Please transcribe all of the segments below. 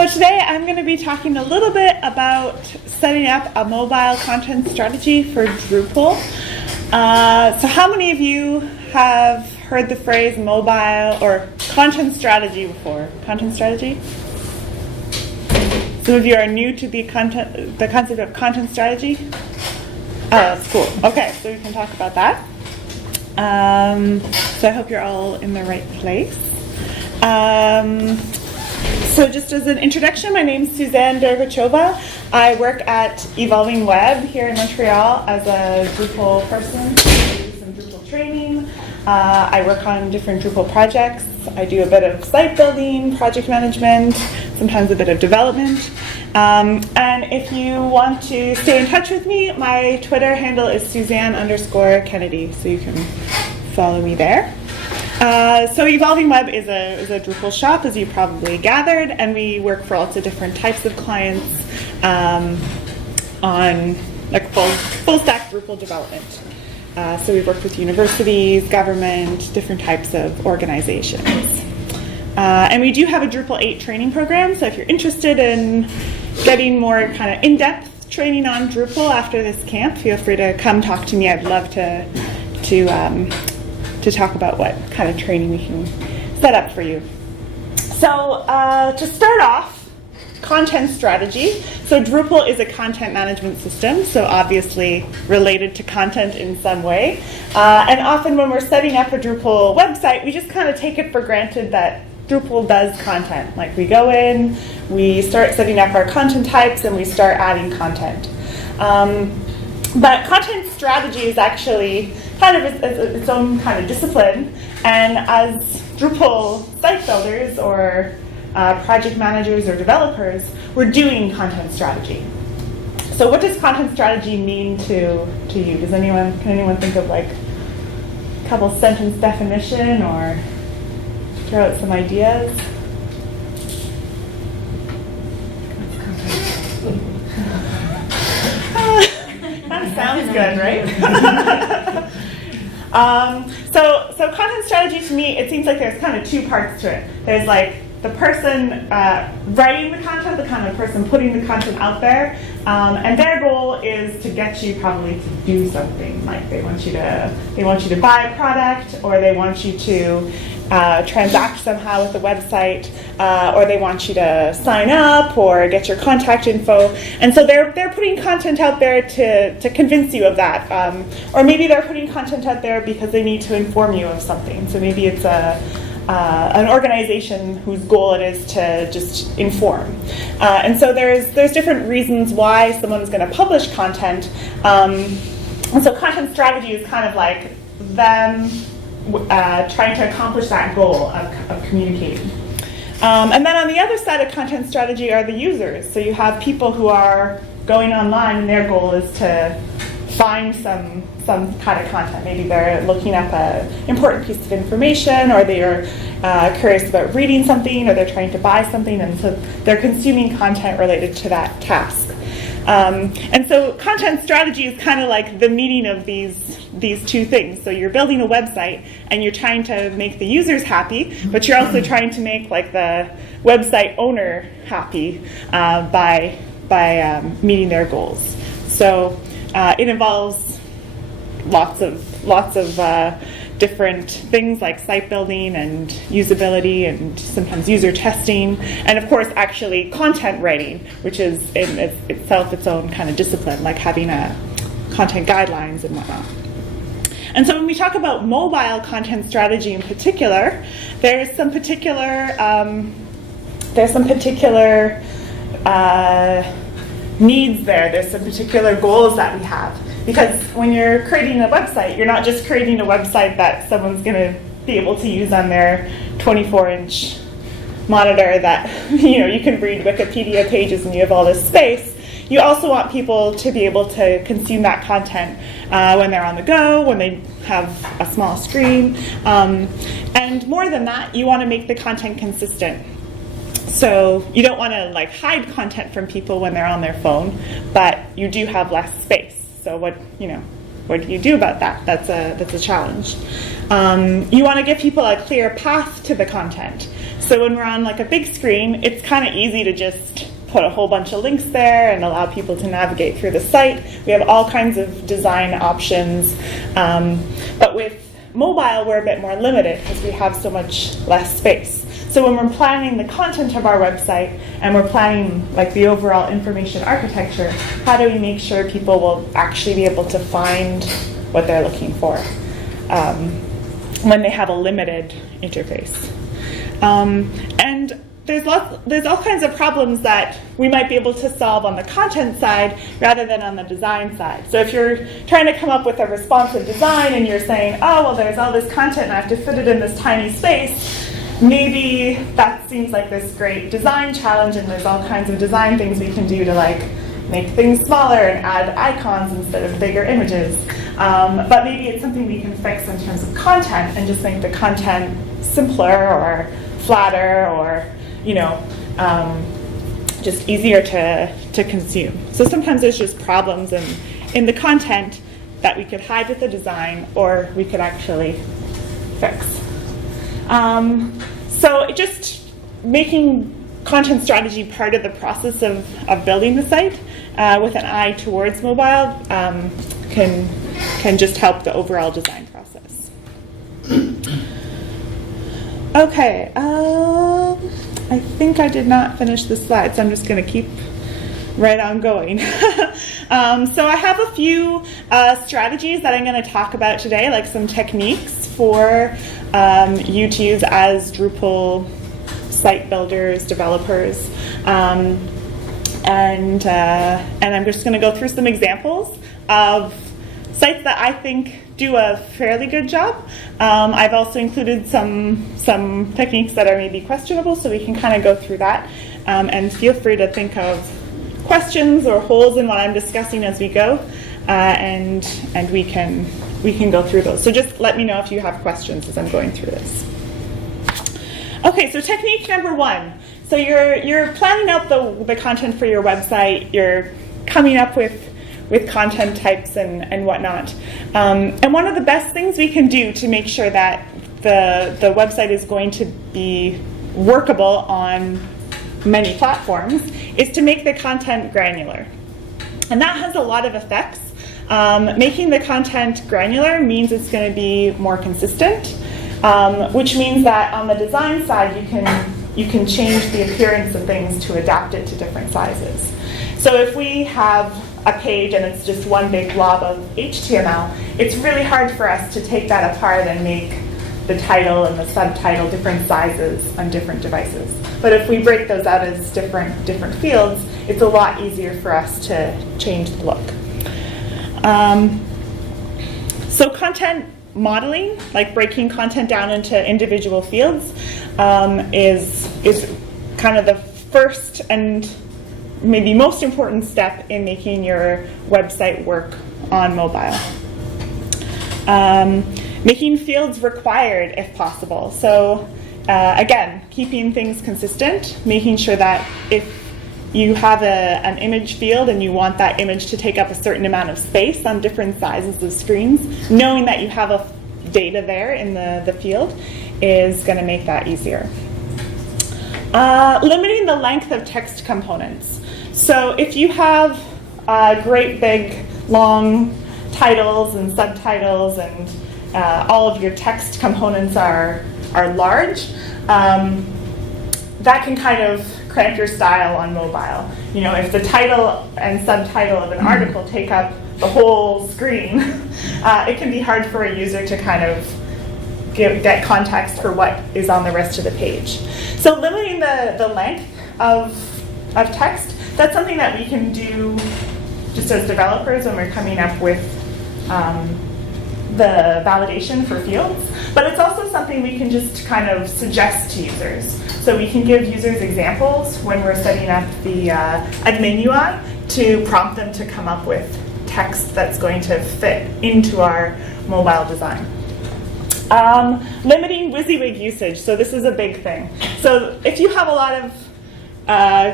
So today I'm going to be talking a little bit about setting up a mobile content strategy for Drupal. So how many of you have heard the phrase mobile or content strategy before? Content strategy? Some of you are new to the concept of content strategy? Oh, that's cool. Okay, so we can talk about that. So I hope you're all in the right place. So just as an introduction, my name is Suzanne Dergacheva. I work at Evolving Web here in Montreal as a Drupal person. I do some Drupal training. I work on different Drupal projects. I do a bit of site building, project management, sometimes a bit of development. And if you want to stay in touch with me, my Twitter handle is Suzanne_Kennedy, so you can follow me there. So Evolving Web is a Drupal shop, as you probably gathered, and we work for lots of different types of clients on like full stack Drupal development. So we've worked with universities, government, different types of organizations. And we do have a Drupal 8 training program, so if you're interested in getting more kind of in-depth training on Drupal after this camp, feel free to come talk to me. I'd love to talk about what kind of training we can set up for you. So to start off, content strategy. So Drupal is a content management system, so obviously related to content in some way. And often when we're setting up a Drupal website, we just kind of take it for granted that Drupal does content. Like we go in, we start setting up our content types, and we start adding content. But content strategy is actually kind of its own kind of discipline, and as Drupal site builders or project managers or developers, we're doing content strategy. So what does content strategy mean to you? Can anyone think of like a couple sentence definition or throw out some ideas? That sounds good, right? So content strategy to me, it seems like there's kind of two parts to it. There's like the person writing the content, the kind of person putting the content out there, and their goal is to get you probably to do something. Like they want you to buy a product, or they want you to transact somehow with the website, or they want you to sign up or get your contact info. And so they're putting content out there to convince you of that. Or maybe they're putting content out there because they need to inform you of something. So maybe it's an organization whose goal it is to just inform. And so there's different reasons why someone's going to publish content. And so content strategy is kind of like them trying to accomplish that goal of communicating. And then on the other side of content strategy are the users. So you have people who are going online, and their goal is to find some kind of content. Maybe they're looking up an important piece of information, or they are curious about reading something, or they're trying to buy something, and so they're consuming content related to that task. And so content strategy is kind of like the meaning of these two things. So you're building a website, and you're trying to make the users happy, but you're also trying to make like the website owner happy by meeting their goals. So it involves lots of different things like site building and usability and sometimes user testing, and of course actually content writing, which is in itself its own kind of discipline, like having a content guidelines and whatnot. And so when we talk about mobile content strategy in particular, there's some particular needs there. There's some particular goals that we have. Because when you're creating a website, you're not just creating a website that someone's going to be able to use on their 24-inch monitor that you can read Wikipedia pages and you have all this space. You also want people to be able to consume that content when they're on the go, when they have a small screen. And more than that, you want to make the content consistent. So you don't want to like hide content from people when they're on their phone, but you do have less space. So what do you do about that? That's a challenge. You want to give people a clear path to the content. So when we're on like a big screen, it's kind of easy to just put a whole bunch of links there and allow people to navigate through the site. We have all kinds of design options. But with mobile, we're a bit more limited because we have so much less space. So when we're planning the content of our website and we're planning like the overall information architecture, how do we make sure people will actually be able to find what they're looking for when they have a limited interface? And there's all kinds of problems that we might be able to solve on the content side rather than on the design side. So if you're trying to come up with a responsive design and you're saying, oh, well, there's all this content and I have to fit it in this tiny space, maybe that seems like this great design challenge, and there's all kinds of design things we can do to like make things smaller and add icons instead of bigger images. But maybe it's something we can fix in terms of content and just make the content simpler or flatter or just easier to consume. So sometimes there's just problems in the content that we could hide with the design or we could actually fix. So just making content strategy part of the process of building the site with an eye towards mobile can just help the overall design process. Okay, I think I did not finish the slide, so I'm just going to keep right on going. So I have a few strategies that I'm going to talk about today, like some techniques for you to use as Drupal site builders, developers, and I'm just going to go through some examples of sites that I think do a fairly good job. I've also included some techniques that are maybe questionable, so we can kind of go through that. And feel free to think of questions or holes in what I'm discussing as we go, and we can go through those. So just let me know if you have questions as I'm going through this. Okay, so technique number one. So you're planning out the content for your website. You're coming up with content types and whatnot. And one of the best things we can do to make sure that the website is going to be workable on many platforms is to make the content granular. And that has a lot of effects. Making the content granular means it's going to be more consistent, which means that on the design side you can change the appearance of things to adapt it to different sizes. So if we have a page and it's just one big blob of HTML, it's really hard for us to take that apart and make the title and the subtitle different sizes on different devices. But if we break those out as different fields, it's a lot easier for us to change the look. So content modeling, like breaking content down into individual fields, is kind of the first and maybe most important step in making your website work on mobile. Making fields required if possible. So again, keeping things consistent, making sure that if you have an image field and you want that image to take up a certain amount of space on different sizes of screens, knowing that you have a data there in the field is going to make that easier. Limiting the length of text components. So if you have great big long titles and subtitles and all of your text components are large, that can kind of cramp your style on mobile. You know, if the title and subtitle of an article take up the whole screen, it can be hard for a user to kind of get context for what is on the rest of the page. So limiting the length of text, that's something that we can do just as developers when we're coming up with the validation for fields, but it's also something we can just kind of suggest to users. So we can give users examples when we're setting up the admin UI to prompt them to come up with text that's going to fit into our mobile design. Limiting WYSIWYG usage. So this is a big thing. So if you have a lot of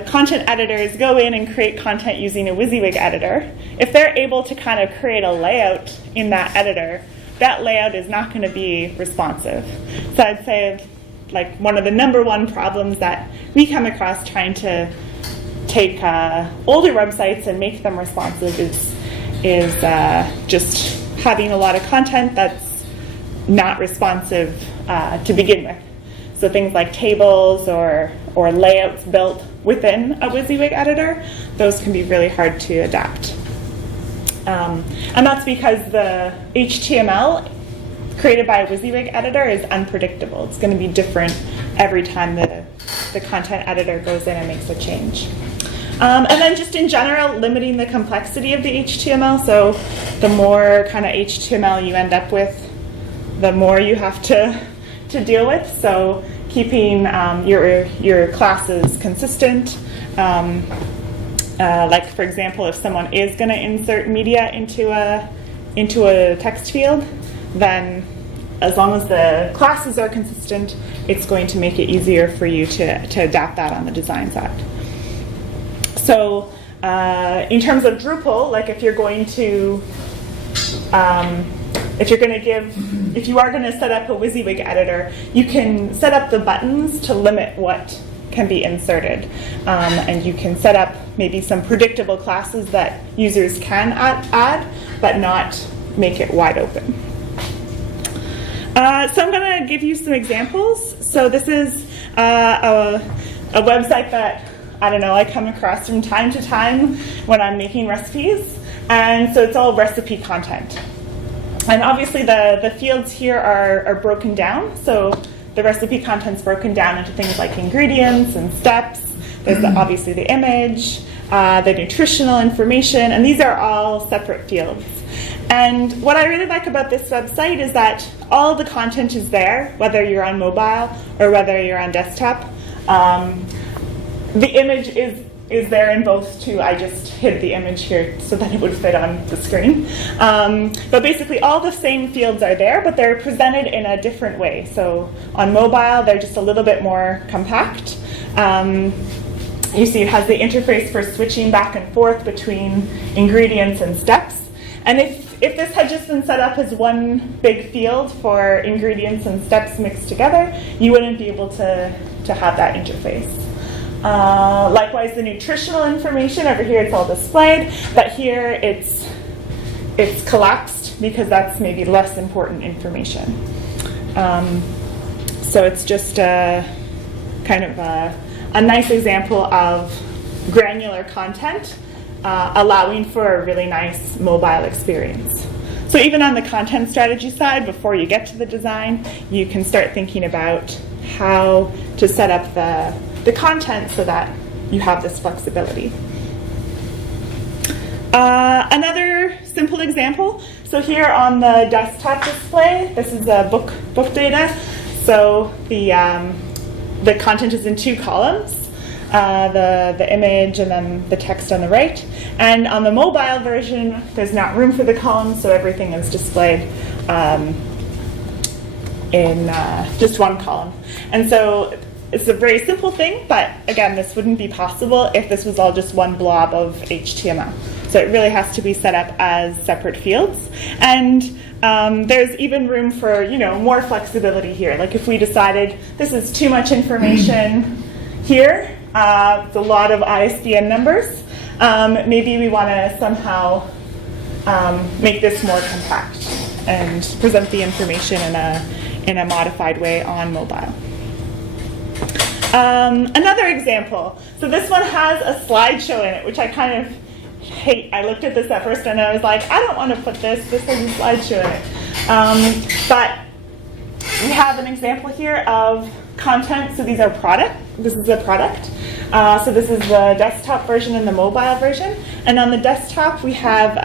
content editors go in and create content using a WYSIWYG editor, if they're able to kind of create a layout in that editor, that layout is not going to be responsive. So I'd say like one of the #1 problems that we come across trying to take older websites and make them responsive is just having a lot of content that's not responsive to begin with. So things like tables or layouts built within a WYSIWYG editor, those can be really hard to adapt. And that's because the HTML created by a WYSIWYG editor is unpredictable. It's going to be different every time the content editor goes in and makes a change. And then just in general, limiting the complexity of the HTML. So the more kind of HTML you end up with, the more you have to deal with. So keeping your classes consistent. Like for example, if someone is going to insert media into a text field, then as long as the classes are consistent, it's going to make it easier for you to adapt that on the design side. So in terms of Drupal, like if you are going to set up a WYSIWYG editor, you can set up the buttons to limit what can be inserted. And you can set up maybe some predictable classes that users can add, but not make it wide open. So I'm going to give you some examples. So this is a website that, I don't know, I come across from time to time when I'm making recipes. And so it's all recipe content. And obviously the fields here are broken down. So the recipe content's broken down into things like ingredients and steps. There's obviously the image, the nutritional information, and these are all separate fields. And what I really like about this website is that all the content is there, whether you're on mobile or whether you're on desktop. The image is there in both too. I just hid the image here so that it would fit on the screen. But basically all the same fields are there, but they're presented in a different way. So on mobile, they're just a little bit more compact. You see it has the interface for switching back and forth between ingredients and steps. And if this had just been set up as one big field for ingredients and steps mixed together, you wouldn't be able to have that interface. Likewise, the nutritional information, over here it's all displayed, but here it's collapsed because that's maybe less important information. So it's just kind of a nice example of granular content allowing for a really nice mobile experience. So even on the content strategy side, before you get to the design, you can start thinking about how to set up the content so that you have this flexibility. Another simple example. So here on the desktop display, this is book data. So the content is in 2 columns. The image and then the text on the right. And on the mobile version, there's not room for the columns, so everything is displayed in just one column. And so it's a very simple thing, but again, this wouldn't be possible if this was all just one blob of HTML. So it really has to be set up as separate fields. And there's even room for, more flexibility here. Like if we decided this is too much information here, it's a lot of ISBN numbers, maybe we want to somehow make this more compact and present the information in a modified way on mobile. Another example. So this one has a slideshow in it, which I kind of hate. I looked at this at first and I was like, I don't want to put this. This has a slideshow in it. But we have an example here of content. So these are This is a product. So this is the desktop version and the mobile version. And on the desktop, we have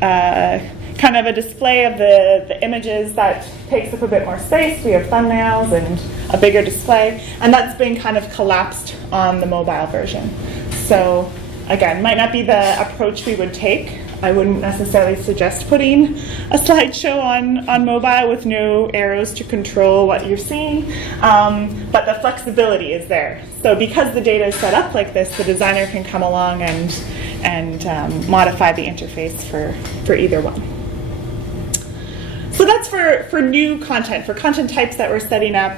kind of a display of the images that takes up a bit more space. We have thumbnails and a bigger display. And that's been kind of collapsed on the mobile version. So again, might not be the approach we would take. I wouldn't necessarily suggest putting a slideshow on mobile with no arrows to control what you're seeing, but the flexibility is there. So because the data is set up like this, the designer can come along and modify the interface for either one. So that's for new content, for content types that we're setting up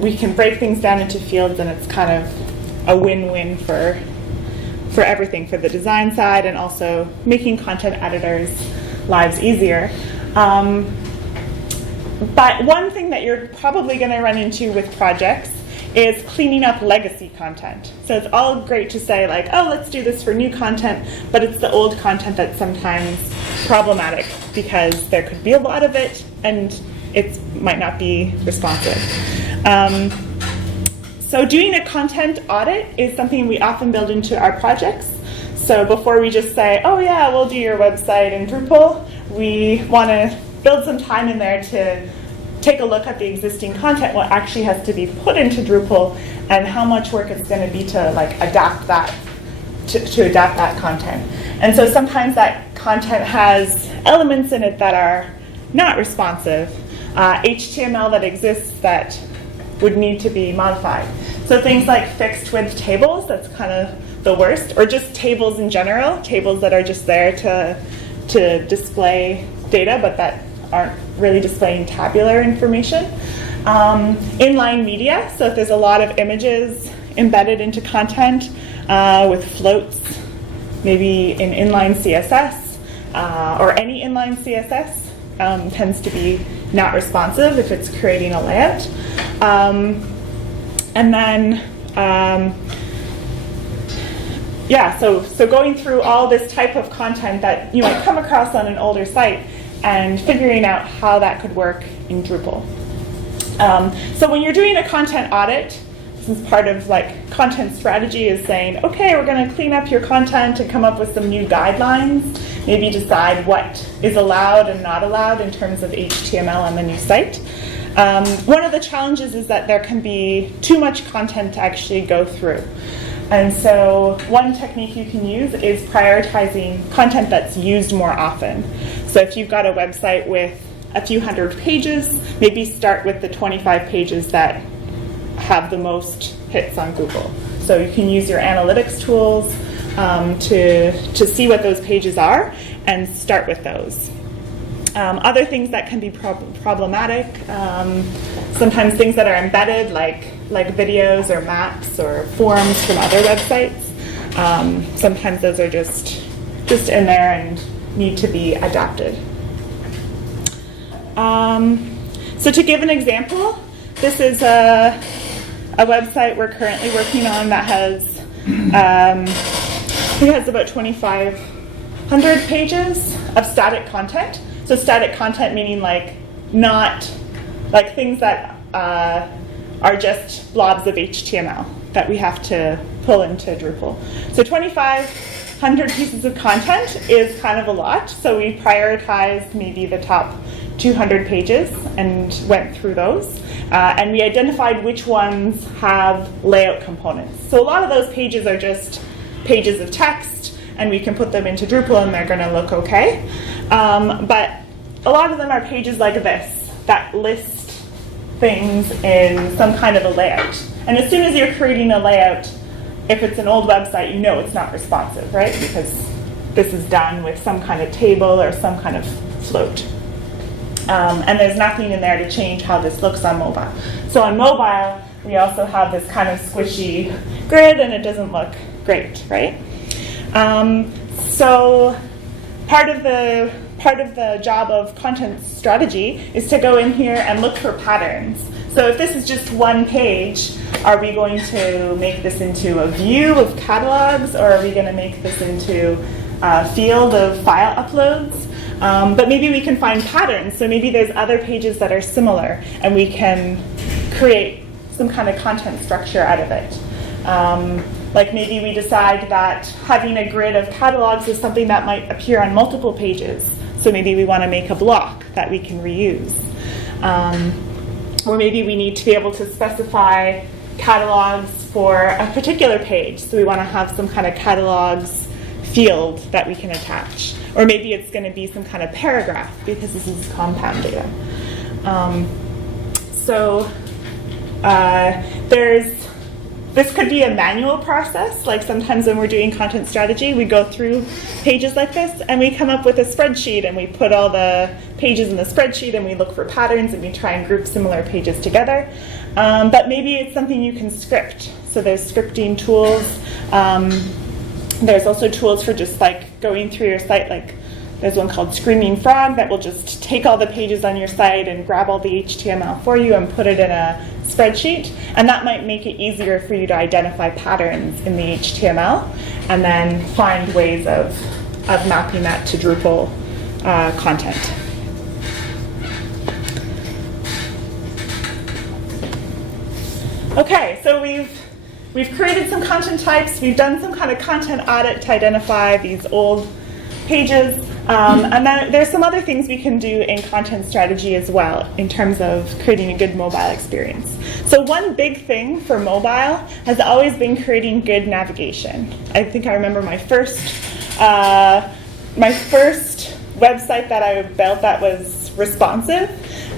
we can break things down into fields, and it's kind of a win-win for everything, for the design side and also making content editors' lives easier. But one thing that you're probably going to run into with projects is cleaning up legacy content. So it's all great to say like, oh, let's do this for new content, but it's the old content that's sometimes problematic because there could be a lot of it and it might not be responsive. So doing a content audit is something we often build into our projects. So before we just say, oh yeah, we'll do your website in Drupal, we want to build some time in there to take a look at the existing content, what actually has to be put into Drupal, and how much work it's going to be to like adapt that to adapt that content. And so sometimes that content has elements in it that are not responsive, HTML that exists that would need to be modified. So things like fixed width tables, that's kind of the worst, or just tables in general, tables that are just there to display data, but that aren't really displaying tabular information. Inline media, so if there's a lot of images embedded into content with floats, maybe in inline CSS, or any inline CSS, tends to be not responsive if it's creating a layout. And then, so going through all this type of content that you might come across on an older site and figuring out how that could work in Drupal. So when you're doing a content audit, this is part of like content strategy, is saying, okay, we're going to clean up your content and come up with some new guidelines, maybe decide what is allowed and not allowed in terms of HTML on the new site. One of the challenges is that there can be too much content to actually go through. And so one technique you can use is prioritizing content that's used more often. So if you've got a website with a few hundred pages, maybe start with the 25 pages that have the most hits on Google. So you can use your analytics tools to see what those pages are and start with those. Other things that can be problematic, sometimes things that are embedded, like videos or maps or forms from other websites. Sometimes those are just in there and need to be adapted. So to give an example, this is a website we're currently working on that has, I think it has about 2,500 pages of static content. So static content meaning like not like things that are just blobs of HTML that we have to pull into Drupal. So 2,500 pieces of content is kind of a lot. So we prioritized maybe the top 200 pages and went through those. And we identified which ones have layout components. So a lot of those pages are just pages of text, and we can put them into Drupal and they're going to look okay. But a lot of them are pages like this that list things in some kind of a layout. And as soon as you're creating a layout, if it's an old website, you know it's not responsive, right? Because this is done with some kind of table or some kind of float. And there's nothing in there to change how this looks on mobile. So on mobile, we also have this kind of squishy grid, and it doesn't look great, right? So part of the job of content strategy is to go in here and look for patterns. So if this is just one page, are we going to make this into a view of catalogs, or are we going to make this into a field of file uploads? But maybe we can find patterns. So maybe there's other pages that are similar, and we can create some kind of content structure out of it. Like maybe we decide that having a grid of catalogs is something that might appear on multiple pages. So maybe we want to make a block that we can reuse. Or maybe we need to be able to specify catalogs for a particular page. So we want to have some kind of catalogs field that we can attach. Or maybe it's going to be some kind of paragraph because this is compound data. This could be a manual process, like sometimes when we're doing content strategy, we go through pages like this and we come up with a spreadsheet and we put all the pages in the spreadsheet and we look for patterns and we try and group similar pages together. But maybe it's something you can script. So there's scripting tools. There's also tools for just like going through your site, like there's one called Screaming Frog that will just take all the pages on your site and grab all the HTML for you and put it in a spreadsheet. And that might make it easier for you to identify patterns in the HTML and then find ways of mapping that to Drupal content. Okay, so we've created some content types. We've done some kind of content audit to identify these old pages. And then there's some other things we can do in content strategy as well in terms of creating a good mobile experience. So one big thing for mobile has always been creating good navigation. I think I remember my first website that I built that was responsive.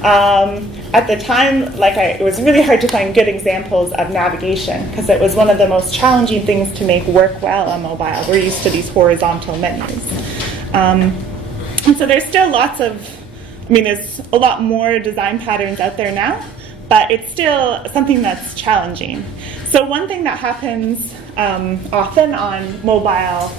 At the time, it was really hard to find good examples of navigation because it was one of the most challenging things to make work well on mobile. We're used to these horizontal menus. And so there's still there's a lot more design patterns out there now, but it's still something that's challenging. So one thing that happens often on mobile,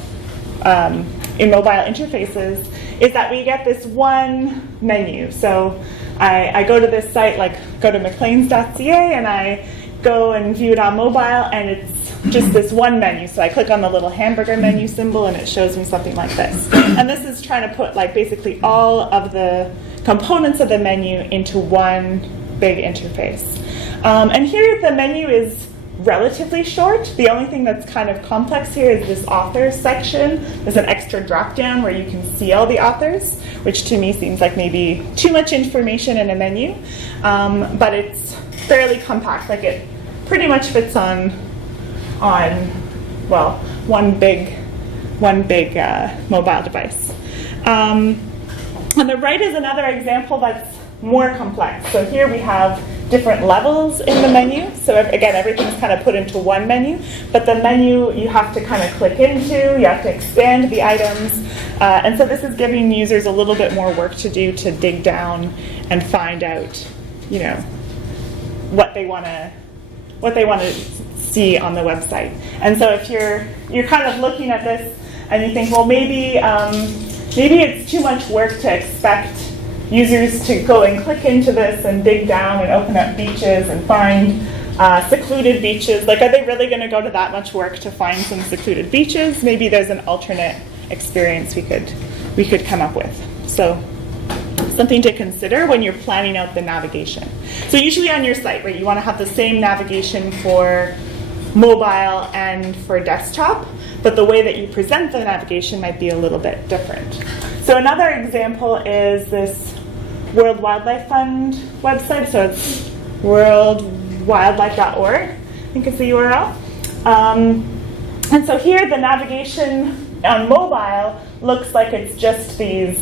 in mobile interfaces, is that we get this one menu. So I go to this site, go to mcleans.ca, and I go and view it on mobile, and it's just this one menu. So I click on the little hamburger menu symbol, and it shows me something like this. And this is trying to put basically all of the components of the menu into one big interface. And here the menu is relatively short. The only thing that's kind of complex here is this authors section. There's an extra drop down where you can see all the authors, which to me seems like maybe too much information in a menu. But it's fairly compact. It pretty much fits on one big mobile device. On the right is another example that's more complex. So here we have different levels in the menu. So again, everything's kind of put into one menu, but the menu you have to kind of click into, you have to expand the items. And so this is giving users a little bit more work to do to dig down and find out, what they want to see on the website. And so if you're kind of looking at this and you think, well, maybe it's too much work to expect users to go and click into this and dig down and open up beaches and find secluded beaches. Are they really going to go to that much work to find some secluded beaches? Maybe there's an alternate experience we could come up with. So something to consider when you're planning out the navigation. So usually on your site, right, you want to have the same navigation for mobile and for desktop, but the way that you present the navigation might be a little bit different. So another example is this World Wildlife Fund website. So it's worldwildlife.org, I think is the URL. And so here the navigation on mobile looks like it's just these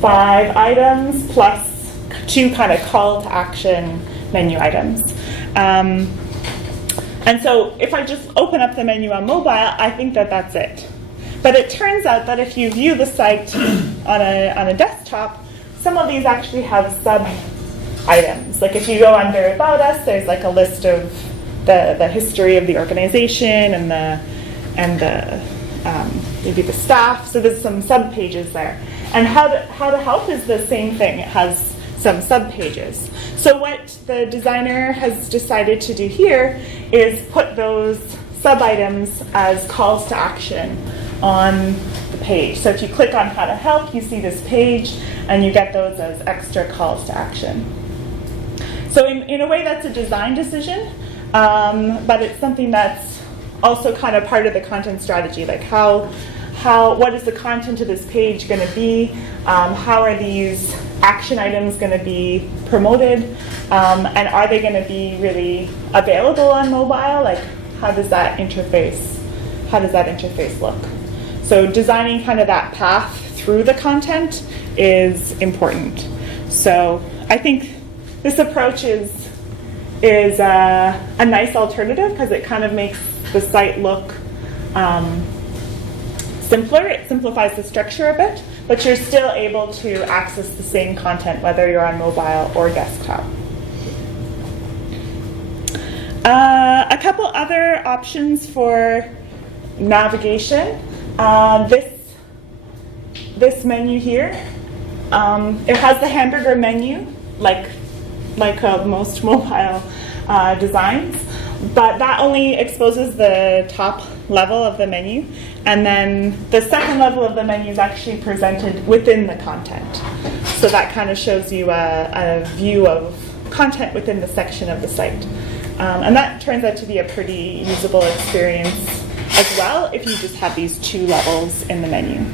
5 items plus 2 kind of call to action menu items. And so if I just open up the menu on mobile, I think that that's it. But it turns out that if you view the site on a desktop, some of these actually have sub-items. If you go under About Us, there's a list of the history of the organization and maybe the staff. So there's some sub-pages there. And how to help is the same thing. It has some sub-pages. So what the designer has decided to do here is put those sub-items as calls to action on the page. So if you click on how to help, you see this page, and you get those as extra calls to action. So in a way, that's a design decision, but it's something that's also kind of part of the content strategy. What is the content of this page going to be? How are these action items going to be promoted? And are they going to be really available on mobile? How does that interface look? So designing kind of that path through the content is important. So I think this approach is is a nice alternative because it kind of makes the site look simpler. It simplifies the structure a bit, but you're still able to access the same content whether you're on mobile or desktop. A couple other options for navigation. This menu here, it has the hamburger menu, like most mobile designs, but that only exposes the top level of the menu, and then the second level of the menu is actually presented within the content. So that kind of shows you a view of content within the section of the site. And that turns out to be a pretty usable experience as well if you just have these two levels in the menu.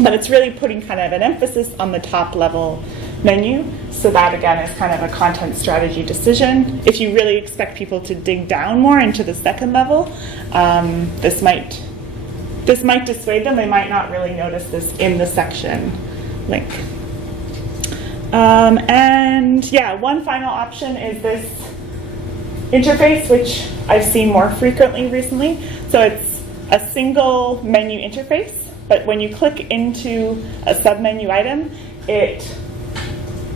But it's really putting kind of an emphasis on the top level menu, so that again is kind of a content strategy decision. If you really expect people to dig down more into the second level, this might dissuade them. They might not really notice this in the section link. And yeah, one final option is this interface, which I've seen more frequently recently. So it's a single menu interface, but when you click into a submenu item, it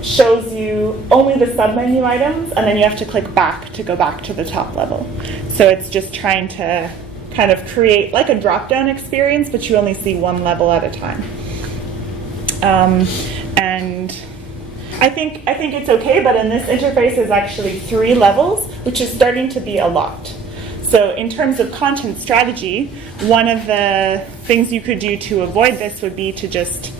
shows you only the submenu items, and then you have to click back to go back to the top level. So it's just trying to kind of create like a drop-down experience, but you only see one level at a time. And I think it's okay, but in this interface there's actually 3 levels, which is starting to be a lot. So in terms of content strategy, one of the things you could do to avoid this would be to just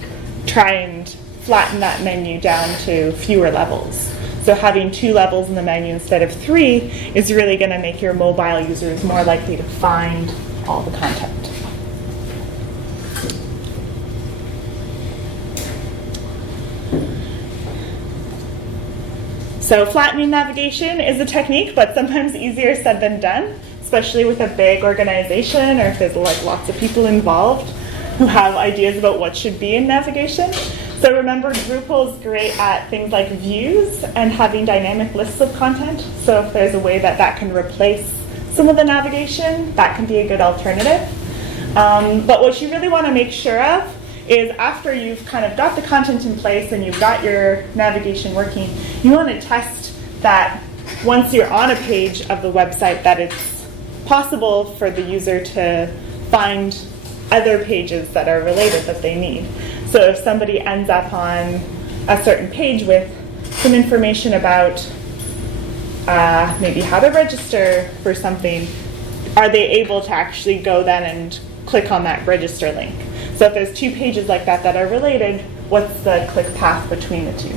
try and flatten that menu down to fewer levels. So having 2 levels in the menu instead of 3 is really going to make your mobile users more likely to find all the content. So flattening navigation is a technique, but sometimes easier said than done, especially with a big organization or if there's like lots of people involved who have ideas about what should be in navigation. So remember, Drupal is great at things like views and having dynamic lists of content. So if there's a way that can replace some of the navigation, that can be a good alternative. But what you really want to make sure of is after you've kind of got the content in place and you've got your navigation working, you want to test that once you're on a page of the website that it's possible for the user to find other pages that are related that they need. So if somebody ends up on a certain page with some information about maybe how to register for something, are they able to actually go then and click on that register link? So if there's 2 pages like that that are related, what's the click path between the 2?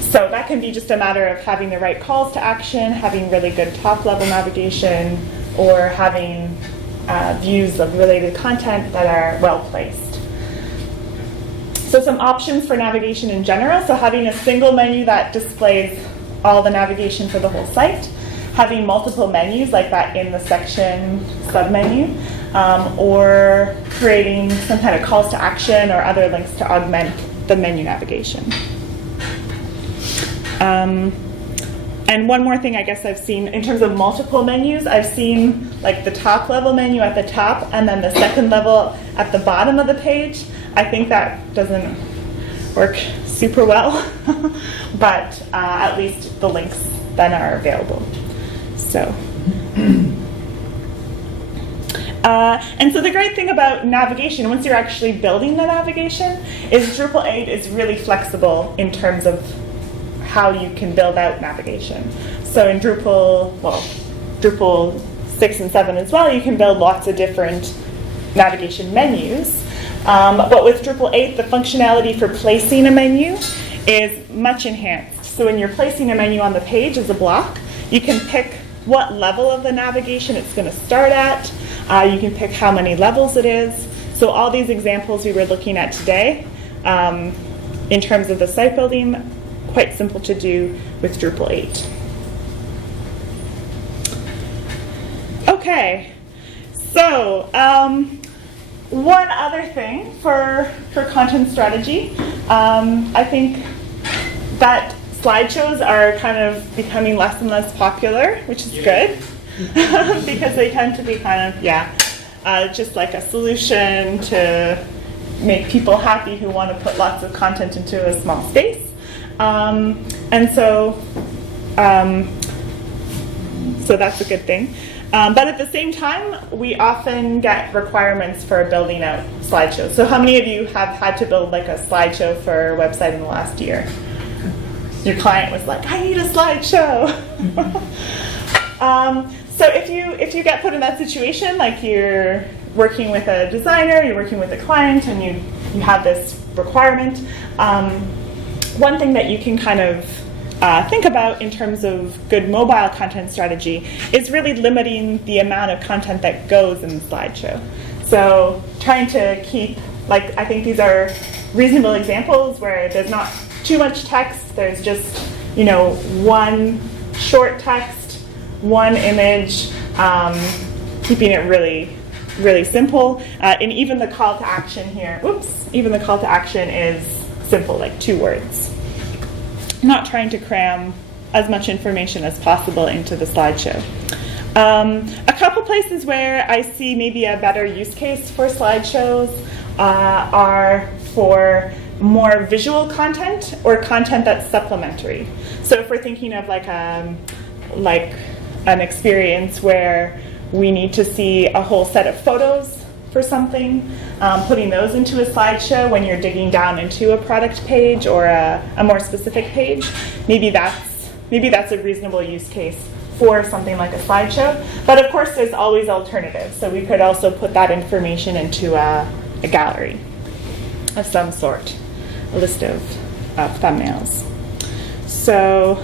So that can be just a matter of having the right calls to action, having really good top-level navigation, or having views of related content that are well-placed. So some options for navigation in general. So having a single menu that displays all the navigation for the whole site, having multiple menus like that in the section submenu, or creating some kind of calls to action or other links to augment the menu navigation. And one more thing I guess I've seen in terms of multiple menus, I've seen like the top level menu at the top and then the second level at the bottom of the page. I think that doesn't work super well, but at least the links then are available. So. And so the great thing about navigation, once you're actually building the navigation, is Drupal 8 is really flexible in terms of how you can build out navigation. So in Drupal 6 and 7 as well, you can build lots of different navigation menus. But with Drupal 8, the functionality for placing a menu is much enhanced. So when you're placing a menu on the page as a block, you can pick what level of the navigation it's going to start at. You can pick how many levels it is. So all these examples we were looking at today, in terms of the site building, quite simple to do with Drupal 8. Okay, so one other thing for content strategy, I think that slideshows are kind of becoming less and less popular, which is good, because they tend to be kind of, just like a solution to make people happy who want to put lots of content into a small space. And so that's a good thing. But at the same time, we often get requirements for building out slideshows. So how many of you have had to build like a slideshow for a website in the last year? Your client was like, I need a slideshow. So if you get put in that situation, like you're working with a designer, you're working with a client, and you have this requirement, one thing that you can kind of think about in terms of good mobile content strategy is really limiting the amount of content that goes in the slideshow. So trying to keep, like, I think these are reasonable examples where there's not too much text, there's just, one short text, one image, keeping it really, really simple. And even the call to action here, even the call to action is simple, like 2 words. Not trying to cram as much information as possible into the slideshow. A couple places where I see maybe a better use case for slideshows are for more visual content or content that's supplementary. So if we're thinking of like an experience where we need to see a whole set of photos for something, putting those into a slideshow when you're digging down into a product page or a more specific page, maybe that's a reasonable use case for something like a slideshow. But of course, there's always alternatives. So we could also put that information into a gallery of some sort, a list of thumbnails. So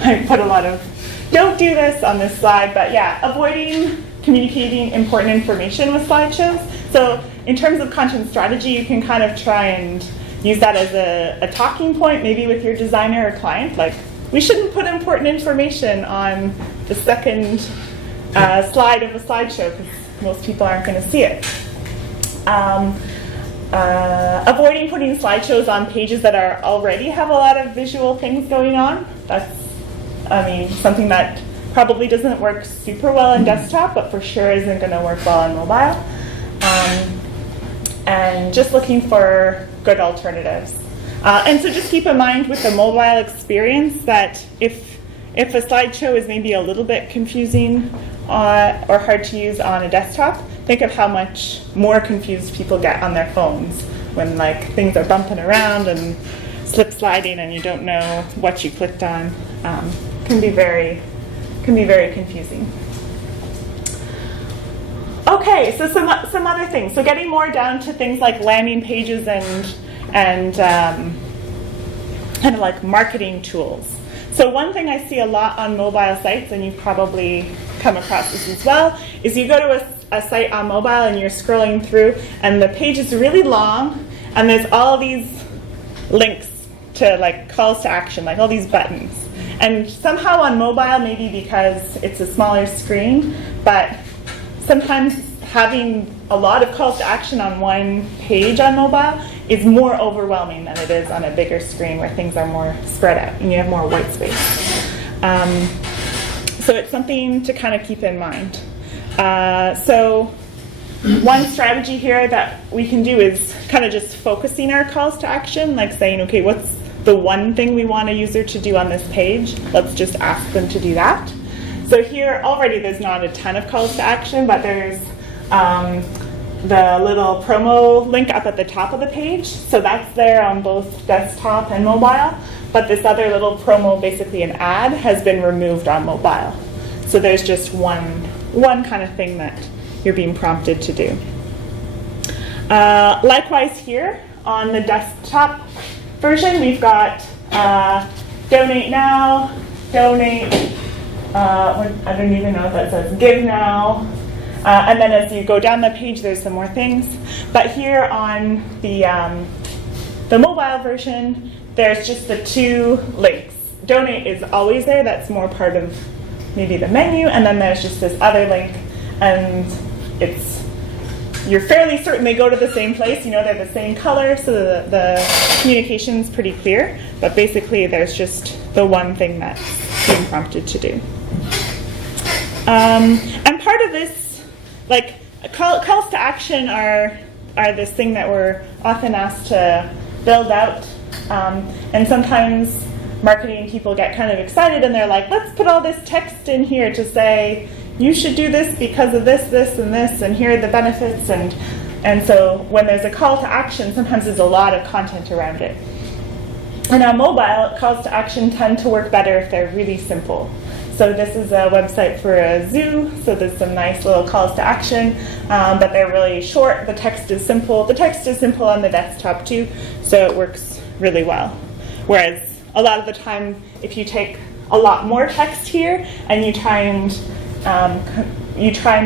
I put a lot of don't do this on this slide, but avoiding communicating important information with slideshows. So in terms of content strategy, you can kind of try and use that as a talking point, maybe with your designer or client. Like, we shouldn't put important information on the second slide of a slideshow because most people aren't going to see it. Avoiding putting slideshows on pages that already have a lot of visual things going on. That's, something that probably doesn't work super well on desktop, but for sure isn't going to work well on mobile. And just looking for good alternatives. And so just keep in mind with the mobile experience that if a slideshow is maybe a little bit confusing or hard to use on a desktop, think of how much more confused people get on their phones when things are bumping around and slip sliding and you don't know what you clicked on. Can be very confusing. Okay, so some other things. So getting more down to things like landing pages and kind of like marketing tools. So one thing I see a lot on mobile sites, and you've probably come across this as well, is you go to a site on mobile and you're scrolling through and the page is really long and there's all these links to calls to action, all these buttons. And somehow on mobile, maybe because it's a smaller screen, but sometimes having a lot of calls to action on one page on mobile is more overwhelming than it is on a bigger screen where things are more spread out and you have more white space. So it's something to kind of keep in mind. So one strategy here that we can do is kind of just focusing our calls to action, saying, okay, what's the one thing we want a user to do on this page? Let's just ask them to do that. So here already there's not a ton of calls to action, but there's the little promo link up at the top of the page. So that's there on both desktop and mobile. But this other little promo, basically an ad, has been removed on mobile. So there's just one kind of thing that you're being prompted to do. Likewise here on the desktop version, we've got donate now, donate, I don't even know if that says give now, and then as you go down the page there's some more things. But here on the mobile version, there's just the 2 links. Donate is always there, that's more part of maybe the menu, and then there's just this other link, and it's you're fairly certain they go to the same place. You know they're the same color, so the communication's pretty clear. But basically, there's just the one thing that's being prompted to do. And part of this, like calls to action, are this thing that we're often asked to build out, and sometimes marketing people get kind of excited and they're like, let's put all this text in here to say, you should do this because of this, this, and this, and here are the benefits. And so when there's a call to action, sometimes there's a lot of content around it. And on mobile, calls to action tend to work better if they're really simple. So this is a website for a zoo, so there's some nice little calls to action, but they're really short. The text is simple. The text is simple on the desktop too, so it works really well. Whereas a lot of the time, if you take a lot more text here and you try and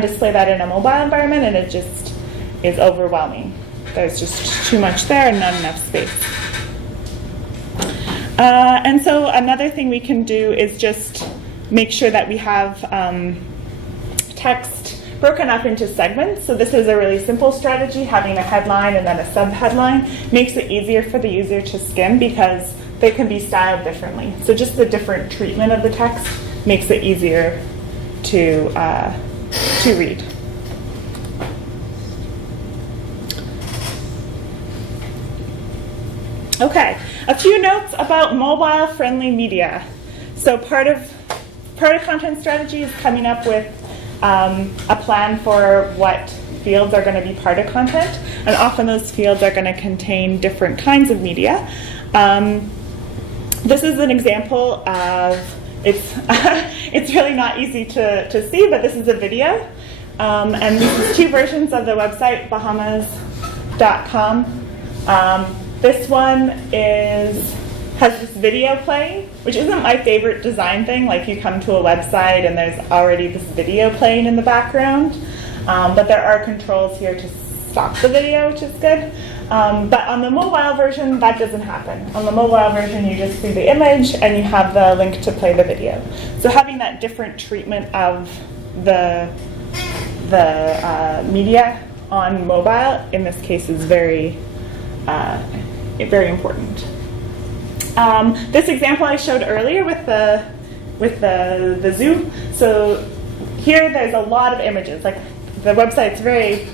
display that in a mobile environment, and it just is overwhelming. There's just too much there and not enough space. And so another thing we can do is just make sure that we have text broken up into segments. So this is a really simple strategy. Having a headline and then a sub-headline makes it easier for the user to skim because they can be styled differently. So just the different treatment of the text makes it easier to read. Okay, a few notes about mobile-friendly media. So part of content strategy is coming up with a plan for what fields are going to be part of content, and often those fields are going to contain different kinds of media. This is an example of, it's really not easy to see, but this is a video. And this is two versions of the website, bahamas.com. This one has this video playing, which isn't my favorite design thing. Like you come to a website and there's already this video playing in the background. But there are controls here to stop the video, which is good. But on the mobile version, that doesn't happen. On the mobile version, you just see the image and you have the link to play the video. So having that different treatment of the media on mobile, in this case, is very important. This example I showed earlier with the zoo. So here there's a lot of images. Like the website's very,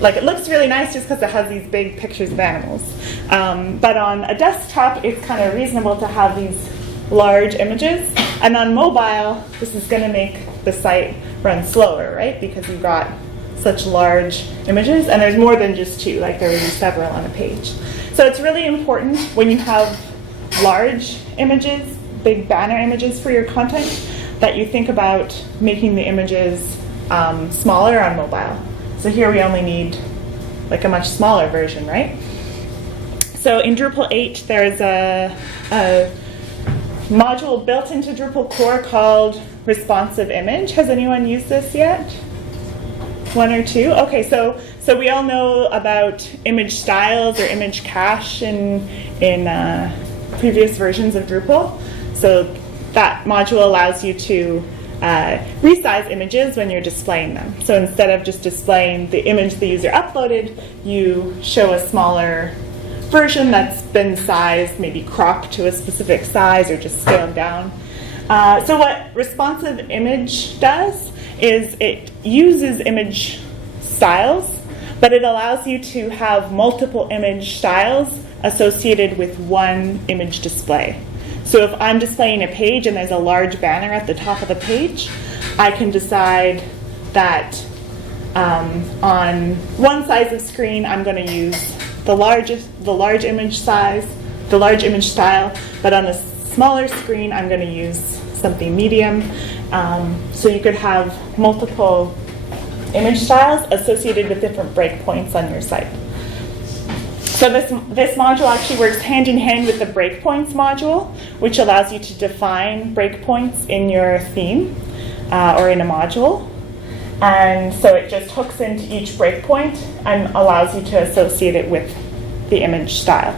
like it looks really nice just because it has these big pictures of animals. But on a desktop, it's kind of reasonable to have these large images. And on mobile, this is going to make the site run slower, right? Because you've got such large images, and there's more than just two, like there would be several on a page. So it's really important when you have large images, big banner images for your content, that you think about making the images smaller on mobile. So here we only need like a much smaller version, right? So in Drupal 8, there's a module built into Drupal core called responsive image. Has anyone used this yet? One or two? Okay, so we all know about image styles or image cache in previous versions of Drupal. So that module allows you to resize images when you're displaying them. So instead of just displaying the image the user uploaded, you show a smaller version that's been sized, maybe cropped to a specific size or just scaled down. So what responsive image does is it uses image styles, but it allows you to have multiple image styles associated with one image display. So if I'm displaying a page and there's a large banner at the top of the page, I can decide that on one size of screen I'm going to use the large image size, the large image style, but on a smaller screen I'm going to use something medium. So you could have multiple image styles associated with different breakpoints on your site. So this module actually works hand in hand with the breakpoints module, which allows you to define breakpoints in your theme or in a module. And so it just hooks into each breakpoint and allows you to associate it with the image style.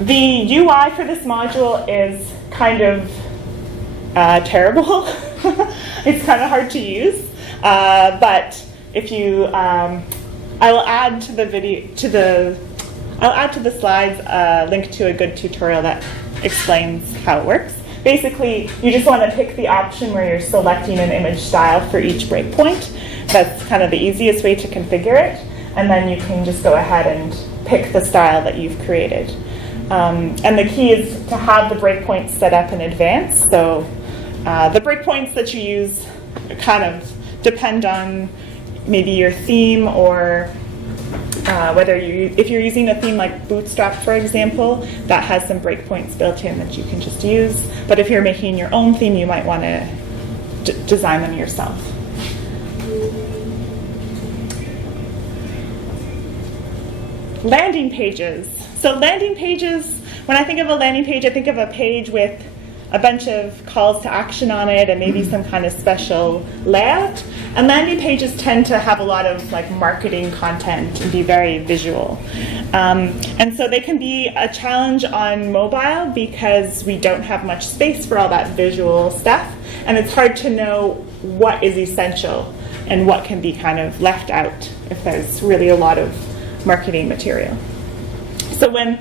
The UI for this module is kind of terrible. It's kind of hard to use, but if you I will add to the video, I'll add to the slides a link to a good tutorial that explains how it works. Basically, you just want to pick the option where you're selecting an image style for each breakpoint. That's kind of the easiest way to configure it. And then you can just go ahead and pick the style that you've created. And the key is to have the breakpoints set up in advance. So the breakpoints that you use kind of depend on maybe your theme, or if you're using a theme like Bootstrap, for example, that has some breakpoints built in that you can just use. But if you're making your own theme, you might want to design them yourself. Landing pages. So landing pages, when I think of a landing page, I think of a page with a bunch of calls to action on it and maybe some kind of special layout. And landing pages tend to have a lot of like marketing content and be very visual. And so they can be a challenge on mobile because we don't have much space for all that visual stuff. And it's hard to know what is essential and what can be kind of left out if there's really a lot of marketing material. So when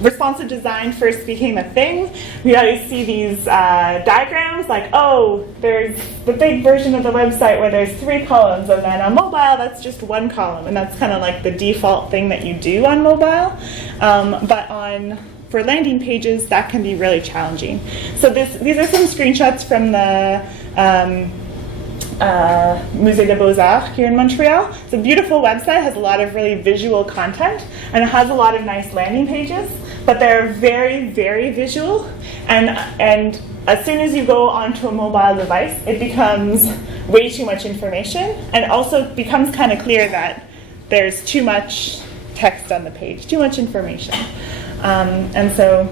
responsive design first became a thing, we always see these diagrams like, oh, there's the big version of the website where there's 3 columns, and then on mobile that's just 1 column, and that's kind of like the default thing that you do on mobile. But for landing pages, that can be really challenging. So these are some screenshots from the Musée des Beaux-Arts here in Montreal. It's a beautiful website, has a lot of really visual content, and it has a lot of nice landing pages, but they're very, very visual. And as soon as you go onto a mobile device, it becomes way too much information, and also becomes kind of clear that there's too much text on the page, too much information. And so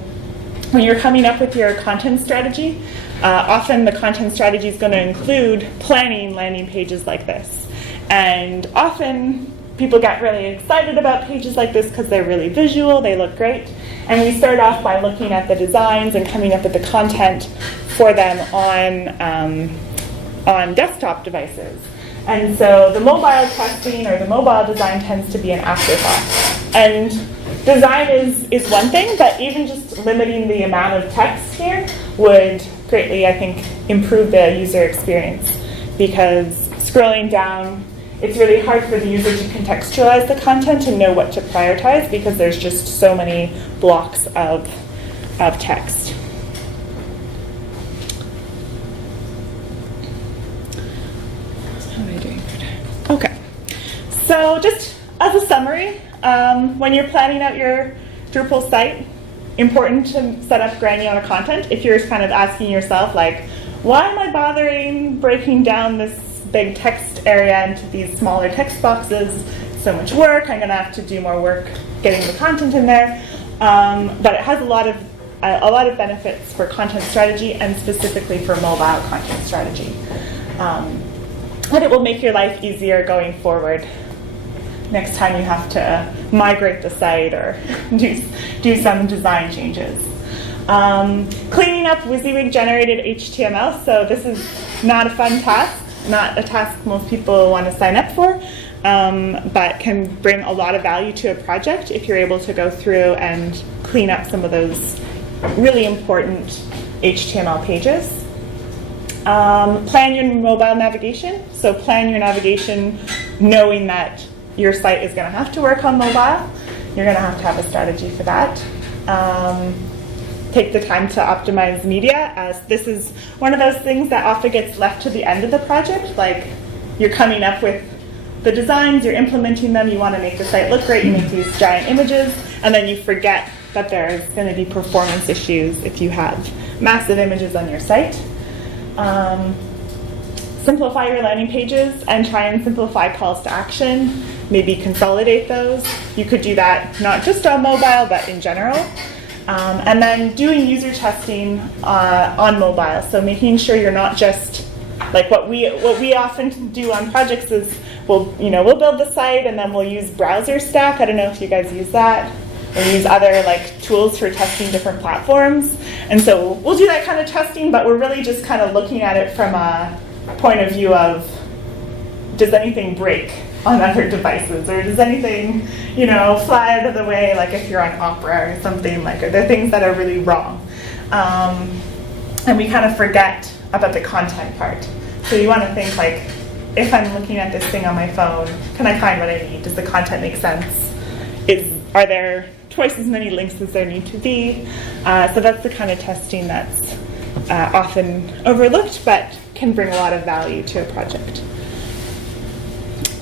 when you're coming up with your content strategy, often the content strategy is going to include planning landing pages like this. And often people get really excited about pages like this because they're really visual, they look great. And we start off by looking at the designs and coming up with the content for them on desktop devices. And so the mobile testing or the mobile design tends to be an afterthought. And design is one thing, but even just limiting the amount of text here would greatly, I think, improve the user experience, because scrolling down, it's really hard for the user to contextualize the content and know what to prioritize because there's just so many blocks of text. How am I doing for time? Okay. So just as a summary, when you're planning out your Drupal site, important to set up granular content. If you're kind of asking yourself, like, why am I bothering breaking down this big text area into these smaller text boxes? So much work, I'm going to have to do more work getting the content in there. But it has a lot of benefits for content strategy and specifically for mobile content strategy. And it will make your life easier going forward next time you have to migrate the site or do some design changes. Cleaning up WYSIWYG generated HTML. So this is not a fun task, not a task most people want to sign up for, but can bring a lot of value to a project if you're able to go through and clean up some of those really important HTML pages. Plan your mobile navigation. So plan your navigation knowing that your site is going to have to work on mobile. You're going to have a strategy for that. Take the time to optimize media, as this is one of those things that often gets left to the end of the project. Like, you're coming up with the designs, you're implementing them, you want to make the site look great, you make these giant images, and then you forget that there's going to be performance issues if you have massive images on your site. Simplify your landing pages and try and simplify calls to action. Maybe consolidate those. You could do that not just on mobile, but in general. And then doing user testing on mobile. So making sure you're not just, like what we often do on projects is we'll build the site and then we'll use Browser Stack. I don't know if you guys use that. Or use other tools for testing different platforms. And so we'll do that kind of testing, but we're really just kind of looking at it from a point of view of does anything break on other devices, or does anything, you know, fly out of the way, like if you're on Opera or something, like, are there things that are really wrong? And we kind of forget about the content part. So you want to think like, if I'm looking at this thing on my phone, can I find what I need? Does the content make sense? Are there twice as many links as there need to be? So that's the kind of testing that's often overlooked, but can bring a lot of value to a project.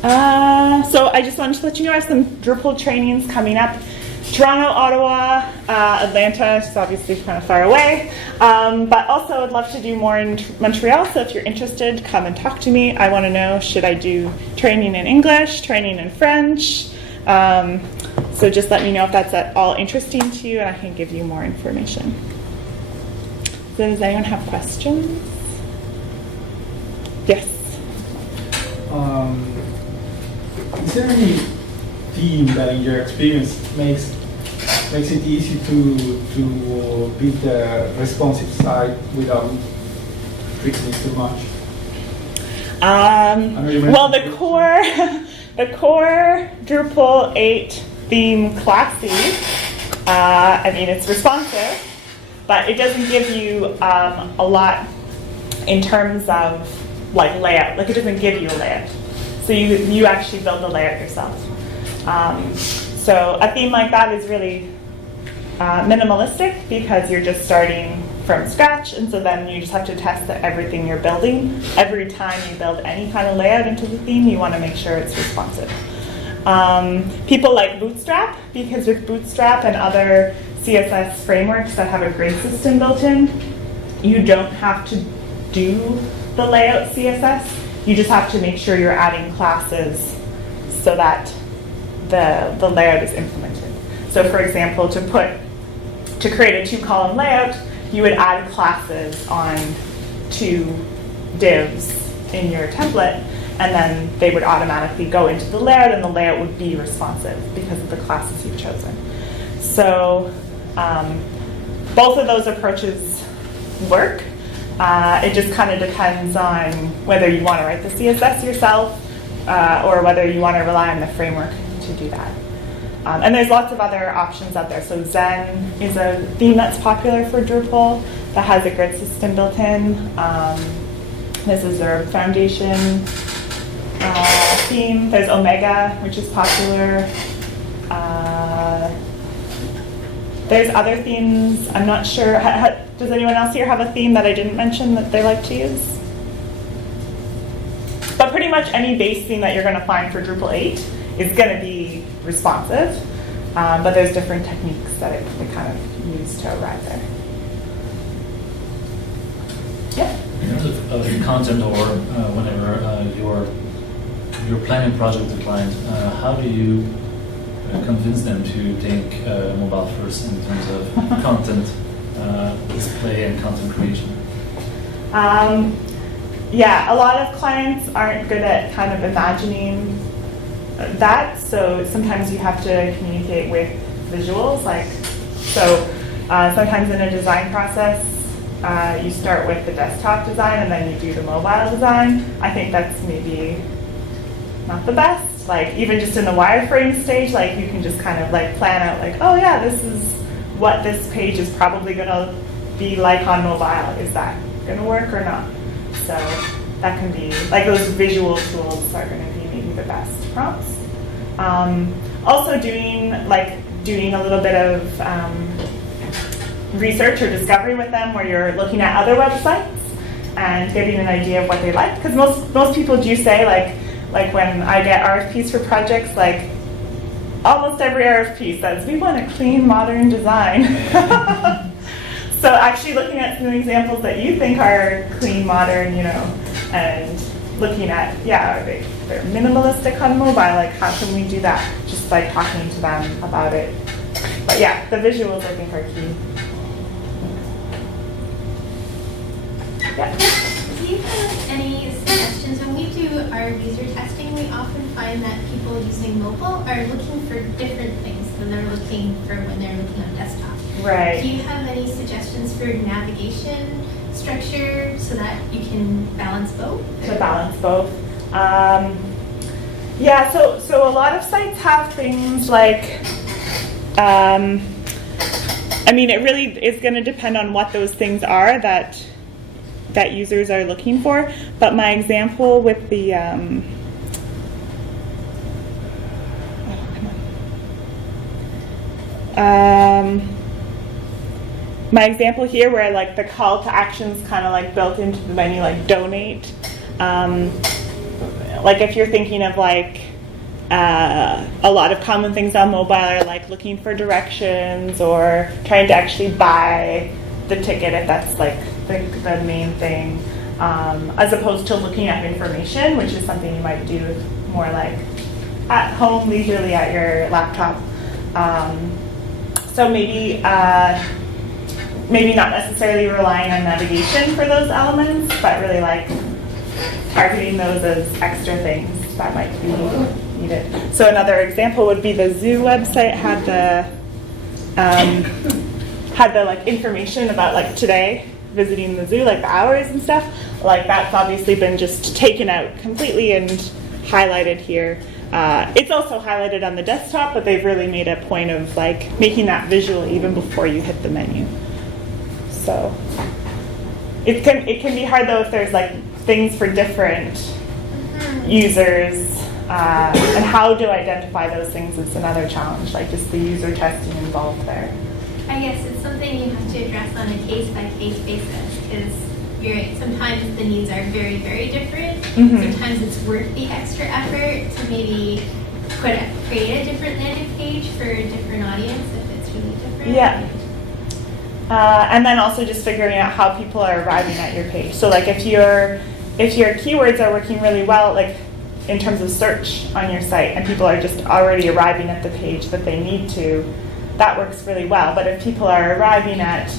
So I just wanted to let you know I have some Drupal trainings coming up. Toronto, Ottawa, Atlanta, is obviously kind of far away, but also I'd love to do more in Montreal, so if you're interested, come and talk to me. I want to know, should I do training in English, training in French? So just let me know if that's at all interesting to you, and I can give you more information. So does anyone have questions? Yes? Is there any theme that in your experience makes it easy to build the responsive site without tricking it too much? Well, the core Drupal 8 theme classy, I mean, it's responsive, but it doesn't give you a lot in terms of like layout. Like, it doesn't give you a layout. So you actually build the layout yourself. So a theme like that is really minimalistic, because you're just starting from scratch, and so then you just have to test that everything you're building. Every time you build any kind of layout into the theme, you want to make sure it's responsive. People like Bootstrap, because with Bootstrap and other CSS frameworks that have a grid system built in, you don't have to do the layout CSS. You just have to make sure you're adding classes so that the layout is implemented. So for example, to create a 2-column layout, you would add classes on 2 divs in your template, and then they would automatically go into the layout, and the layout would be responsive because of the classes you've chosen. So both of those approaches work. It just kind of depends on whether you want to write the CSS yourself or whether you want to rely on the framework to do that. And there's lots of other options out there. So Zen is a theme that's popular for Drupal that has a grid system built in. This is their foundation theme. There's Omega, which is popular. There's other themes. I'm not sure. Does anyone else here have a theme that I didn't mention that they like to use? But pretty much any base theme that you're going to find for Drupal 8 is going to be responsive. But there's different techniques that it kind of use to arrive there. Yeah? In terms of content, or whenever you're planning a project with a client, how do you convince them to think mobile first in terms of content display and content creation? Yeah, a lot of clients aren't good at kind of imagining that, so sometimes you have to communicate with visuals. Sometimes in a design process, you start with the desktop design and then you do the mobile design. I think that's maybe not the best. Like, even just in the wireframe stage, like, you can just kind of like plan out like, oh yeah, this is what this page is probably going to be like on mobile. Is that going to work or not? So that can be, like, those visual tools are going to be maybe the best prompts. Also doing a little bit of research or discovery with them, where you're looking at other websites and getting an idea of what they like. Because most people do say, like when I get RFPs for projects, like almost every RFP says, we want a clean, modern design. So actually looking at some examples that you think are clean, modern, and looking at, they're minimalistic on mobile, like how can we do that? Just like talking to them about it. But yeah, the visuals I think are key. Yeah. Do you have any suggestions? When we do our user testing, we often find that people using mobile are looking for different things than they're looking for when they're looking on desktop. Right. Do you have any suggestions for navigation structure so that you can balance both? To balance both. Yeah, so a lot of sites have things like, I mean, it really is going to depend on what those things are that users are looking for. But my example with the, my example here where like the call to action's kind of like built into the menu, like donate. Like if you're thinking of like a lot of common things on mobile are like looking for directions or trying to actually buy the ticket if that's like the main thing, as opposed to looking at information, which is something you might do more like at home, leisurely at your laptop. So maybe not necessarily relying on navigation for those elements, but really like targeting those as extra things that might be needed. So another example would be the zoo website had the like information about like today visiting the zoo, like the hours and stuff. Like that's obviously been just taken out completely and highlighted here. It's also highlighted on the desktop, but they've really made a point of like making that visual even before you hit the menu. So it can be hard though if there's like things for different users, and how to identify those things is another challenge, like just the user testing involved there. I guess it's something you have to address on a case-by-case basis, because you're right, sometimes the needs are very, very different. Sometimes it's worth the extra effort to maybe create a different landing page for a different audience if it's really different. Yeah. And then also just figuring out how people are arriving at your page. So like if your keywords are working really well, like in terms of search on your site, and people are just already arriving at the page that they need to, that works really well. But if people are arriving at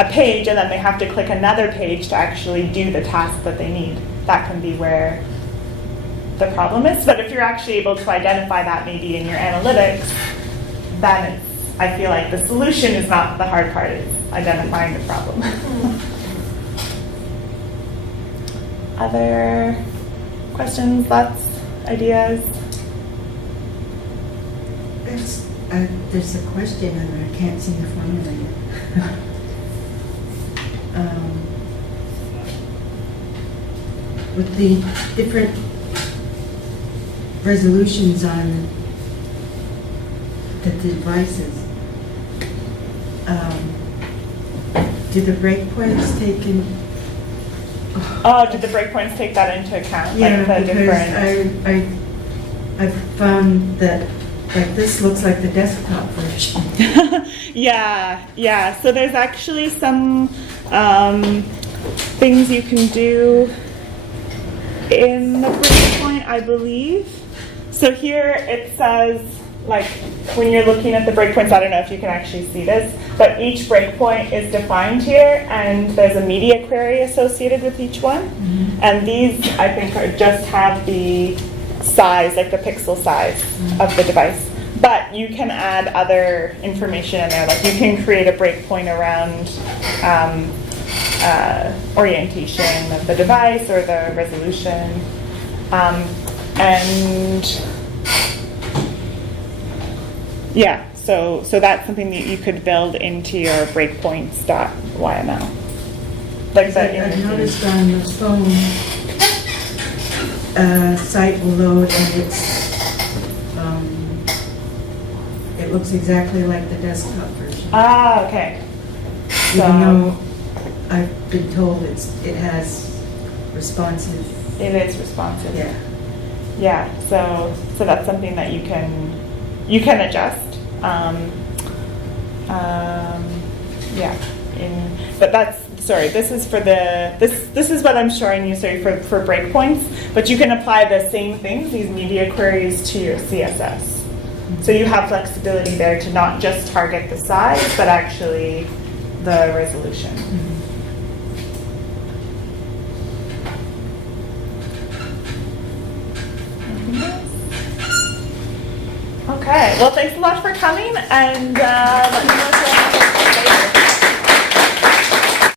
a page and then they have to click another page to actually do the task that they need, that can be where the problem is. But if you're actually able to identify that maybe in your analytics, then it's, I feel like the solution is not the hard part, it's identifying the problem. Other questions, thoughts, ideas? There's a question and I can't seem to formulate it. With the different resolutions on the devices, do the breakpoints take in? Oh, did the breakpoints take that into account? Yeah, like the because different... I found that like this looks like the desktop version. Yeah. So there's actually some things you can do in the breakpoint, I believe. So here it says, like, when you're looking at the breakpoints, I don't know if you can actually see this, but each breakpoint is defined here, and there's a media query associated with each one. And these, I think, just have the size, like the pixel size of the device. But you can add other information in there, like you can create a breakpoint around orientation of the device or the resolution. And yeah, so that's something that you could build into your breakpoints.yml. Like that. I noticed on the phone, site will load and it looks exactly like the desktop version. Ah, okay. Even though I've been told it has responsive. It is responsive. Yeah. So that's something that you can adjust. But that's, sorry, this is for this is what I'm showing you, sorry, for breakpoints, but you can apply the same things, these media queries, to your CSS. So you have flexibility there to not just target the size, but actually the resolution. Okay, well, thanks a lot for coming, and let me know if you have